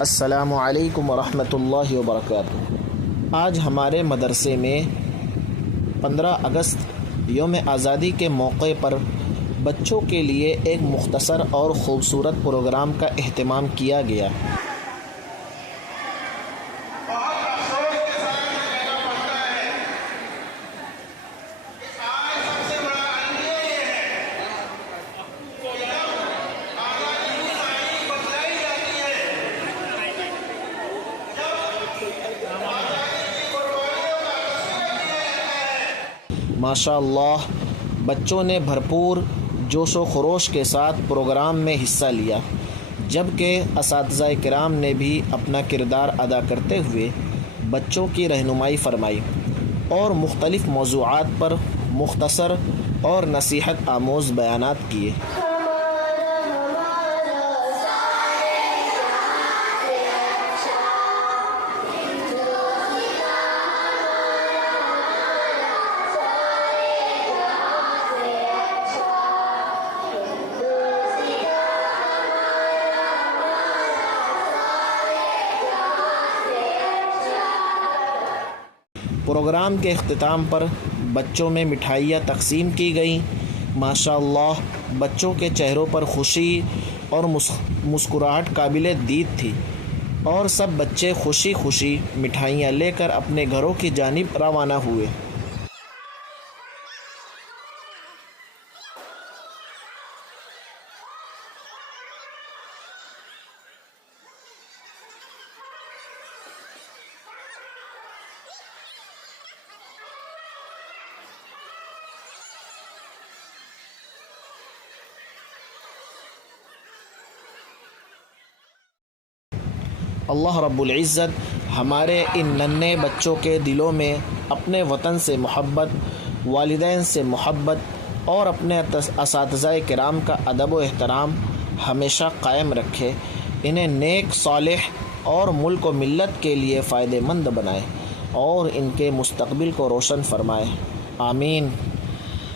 السلام علیکم ورحمۃ اللہ وبرکاتہ۔ آج ہمارے مدرسے میں 15 اگست یوم آزادی کے موقع پر بچوں کے لیے ایک مختصر اور خوبصورت پروگرام کا اہتمام کیا گیا۔ ماشاء اللہ، بچوں نے بھرپور جوش و خروش کے ساتھ پروگرام میں حصہ لیا، جبکہ اساتذہ کرام نے بھی اپنا کردار ادا کرتے ہوئے بچوں کی رہنمائی فرمائی اور مختلف موضوعات پر مختصر اور نصیحت آموز بیانات کیے۔ پروگرام کے اختتام پر بچوں میں مٹھائیاں تقسیم کی گئیں۔ ماشاء اللہ، بچوں کے چہروں پر خوشی اور مسکراہٹ قابل دید تھی اور سب بچے خوشی خوشی مٹھائیاں لے کر اپنے گھروں کی جانب روانہ ہوئے۔ اللہ رب العزت ہمارے ان ننھے بچوں کے دلوں میں اپنے وطن سے محبت، والدین سے محبت اور اپنے اساتذہ کرام کا ادب و احترام ہمیشہ قائم رکھے، انہیں نیک، صالح اور ملک و ملت کے لیے فائدہ مند بنائے اور ان کے مستقبل کو روشن فرمائے۔ آمین۔